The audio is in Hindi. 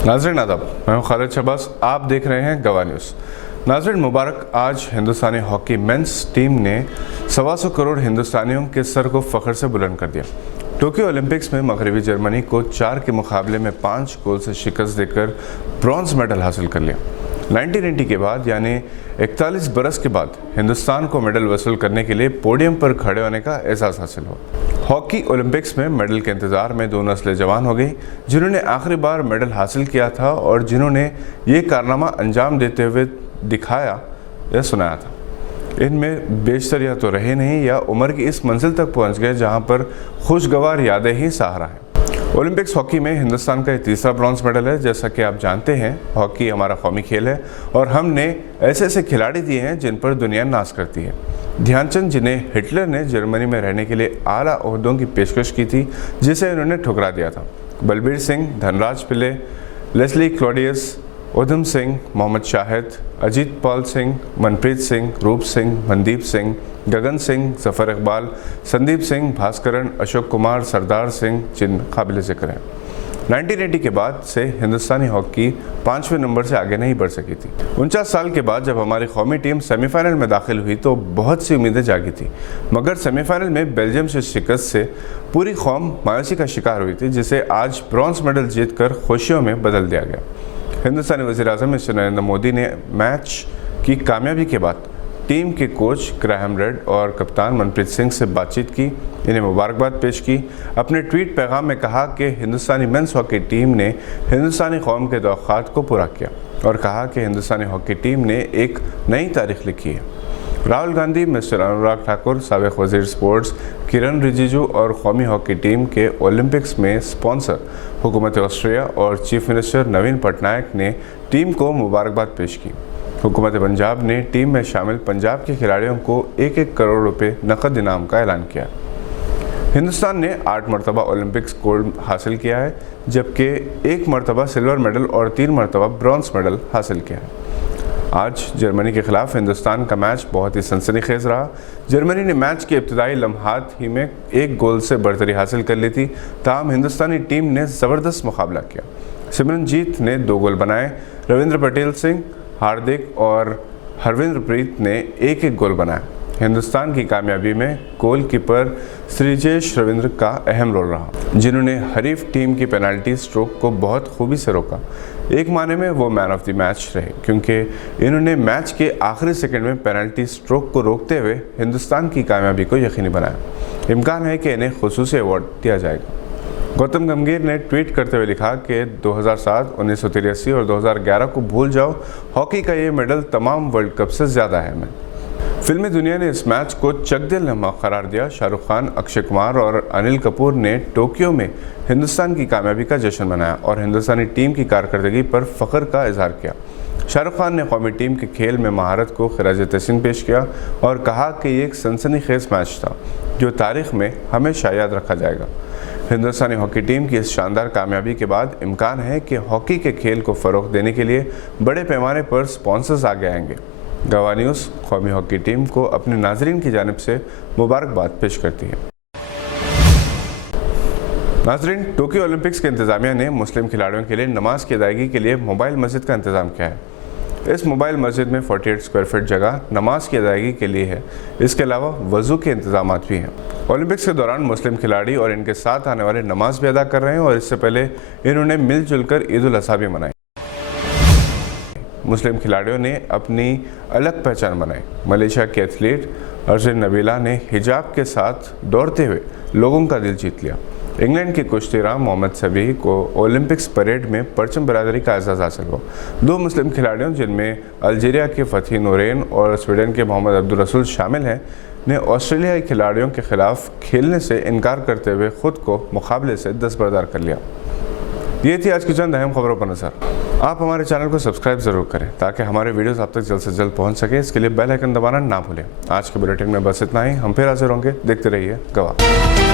नाज़रीन आदाब, मैं हूं खालिद शहबाज। आप देख रहे हैं गवाह न्यूज़। नाज़रीन मुबारक, आज हिंदुस्तानी हॉकी मेंस टीम ने 125 करोड़ हिंदुस्तानियों के सर को फ़ख्र से बुलंद कर दिया। टोक्यो ओलंपिक्स में मगरबी जर्मनी को 4 के मुकाबले में 5 गोल से शिकस्त देकर ब्रॉन्ज मेडल हासिल कर लिया। 1990 के बाद यानी 41 बरस के बाद हिंदुस्तान को मेडल वसूल करने के लिए पोडियम पर खड़े होने का एहसास हासिल हुआ। हॉकी ओलंपिक्स में मेडल के इंतजार में दो नस्लें जवान हो गई, जिन्होंने आखिरी बार मेडल हासिल किया था और जिन्होंने ये कारनामा अंजाम देते हुए दिखाया या सुनाया था। इनमें बेशतर या तो रहे नहीं या उम्र की इस मंजिल तक पहुंच गए जहां पर खुशगवार यादें ही सहारा है। ओलंपिक्स हॉकी में हिंदुस्तान का ये तीसरा ब्रॉन्ज मेडल है। जैसा कि आप जानते हैं, हॉकी हमारा कौमी खेल है और हमने ऐसे ऐसे खिलाड़ी दिए हैं जिन पर दुनिया नाज करती है। ध्यानचंद, जिन्हें हिटलर ने जर्मनी में रहने के लिए आला ओहदों की पेशकश की थी, जिसे उन्होंने ठुकरा दिया था। बलबीर सिंह, धनराज पिल्ले, लेस्ली क्लॉडियस, उधम सिंह, मोहम्मद शाहिद, अजीत पाल सिंह, मनप्रीत सिंह, रूप सिंह, मनदीप सिंह, गगन सिंह, जफर इकबाल, संदीप सिंह, भास्करन, अशोक कुमार, सरदार सिंह जिन काबिल ज़िक्र हैं। 1980 के बाद से हिंदुस्तानी हॉकी 5वें नंबर से आगे नहीं बढ़ सकी थी। 49 साल के बाद जब हमारी कौमी टीम सेमीफाइनल में दाखिल हुई तो बहुत सी उम्मीदें जागी थी, मगर सेमीफाइनल में बेल्जियम से शिकस्त से पूरी कौम मायूसी का शिकार हुई थी, जिसे आज ब्रॉन्ज मेडल जीतकर खुशियों में बदल दिया गया। हिंदुस्तानी वज़ीर-ए-आज़म मिस्टर नरेंद्र मोदी ने मैच की कामयाबी के बाद टीम के कोच ग्राहम रेड और कप्तान मनप्रीत सिंह से बातचीत की, इन्हें मुबारकबाद पेश की। अपने ट्वीट पैगाम में कहा कि हिंदुस्तानी मेंस हॉकी टीम ने हिंदुस्तानी कौम के तवक्कुआत को पूरा किया और कहा कि हिंदुस्तानी हॉकी टीम ने एक नई तारीख लिखी है। राहुल गांधी, मिस्टर अनुराग ठाकुर, साबिक वज़ीर स्पोर्ट्स किरण रिजिजू और कौमी हॉकी टीम के ओलंपिक्स में स्पॉन्सर हुकूमत ऑस्ट्रिया और चीफ मिनिस्टर नवीन पटनायक ने टीम को मुबारकबाद पेश की। हुकूमत पंजाब ने टीम में शामिल पंजाब के खिलाड़ियों को 1-1 करोड़ रुपए नकद इनाम का ऐलान किया। हिंदुस्तान ने 8 मरतबा ओलंपिक्स गोल्ड हासिल किया है, जबकि 1 मरतबा सिल्वर मेडल और 3 मरतबा ब्रॉन्ज मेडल हासिल किया है। आज जर्मनी के खिलाफ हिंदुस्तान का मैच बहुत ही सनसनीखेज रहा। जर्मनी ने मैच के इब्तदाई लम्हात ही में 1 गोल से बढ़तरी हासिल कर ली थी, ताहम हिंदुस्तानी टीम ने ज़बरदस्त मुकाबला किया। सिमरनजीत ने 2 गोल बनाए, रविंद्र पटेल सिंह, हार्दिक और हरविंद्र प्रीत ने 1-1 गोल बनाया। हिंदुस्तान की कामयाबी में गोलकीपर श्रीजेश रविंद्र का अहम रोल रहा, जिन्होंने हरीफ टीम की पेनल्टी स्ट्रोक को बहुत खूबी से रोका। एक माने में वो मैन ऑफ द मैच रहे, क्योंकि इन्होंने मैच के आखिरी सेकंड में पेनल्टी स्ट्रोक को रोकते हुए हिंदुस्तान की कामयाबी को यकीनी बनाया। इम्कान है कि इन्हें खुसूसी अवार्ड दिया जाएगा। गौतम गंभीर ने ट्वीट करते हुए लिखा कि 2007, 1983 और 2011 को भूल जाओ, हॉकी का ये मेडल तमाम वर्ल्ड कप से ज़्यादा अहम है। फिल्मी दुनिया ने इस मैच को चकदिल लम्हा करार दिया। शाहरुख खान, अक्षय कुमार और अनिल कपूर ने टोक्यो में हिंदुस्तान की कामयाबी का जश्न मनाया और हिंदुस्तानी टीम की कारकर्दगी पर फ़ख्र का इजहार किया। शाहरुख खान ने कौमी टीम के खेल में महारत को खिराज तहसीन पेश किया और कहा कि ये एक सनसनीखेज मैच था जो तारीख में हमेशा याद रखा जाएगा। हिंदुस्तानी हॉकी टीम की इस शानदार कामयाबी के बाद इम्कान है कि हॉकी के खेल को फ़रोग़ देने के लिए बड़े पैमाने पर स्पॉन्सर्स आगे आएंगे। गवाह न्यूज़ कौमी हॉकी टीम को अपने नाजरीन की जानिब से मुबारकबाद पेश करती है। नाजरीन, टोक्यो ओलंपिक्स के इंतज़ामिया ने मुस्लिम खिलाड़ियों के लिए नमाज की अदायगी के लिए मोबाइल मस्जिद का इंतज़ाम किया है। इस मोबाइल मस्जिद में 48 स्क्वायर फीट जगह नमाज की अदायगी के लिए है। इसके अलावा वज़ू के इंतजाम भी हैं। ओलंपिक्स के दौरान मुस्लिम खिलाड़ी और इनके साथ आने वाले नमाज भी अदा कर रहे हैं और इससे पहले इन्होंने मिलजुल कर ईद उल अज़हा भी मनाई। मुस्लिम खिलाड़ियों ने अपनी अलग पहचान बनाई। मलेशिया के एथलीट अर्जुन नबीला ने हिजाब के साथ दौड़ते हुए लोगों का दिल जीत लिया। इंग्लैंड के कुश्तीराम मोहम्मद सबी को ओलंपिक्स परेड में परचम बरादरी का एजाज़ हासिल हुआ। 2 मुस्लिम खिलाड़ियों, जिनमें अल्जीरिया के फतही नूरेन और स्वीडन के मोहम्मद अब्दुल रसूल शामिल हैं, ने ऑस्ट्रेलियाई खिलाड़ियों के खिलाफ खेलने से इनकार करते हुए खुद को मुकाबले से दस्तबरदार कर लिया। ये थी आज की चंद अहम खबरों पर नज़र। आप हमारे चैनल को सब्सक्राइब ज़रूर करें ताकि हमारे वीडियोस आप तक जल्द से जल्द पहुंच सके। इसके लिए बेल आइकन दबाना ना भूलें। आज के बुलेटिन में बस इतना ही। हम फिर हाजिर होंगे। देखते रहिए गवाह।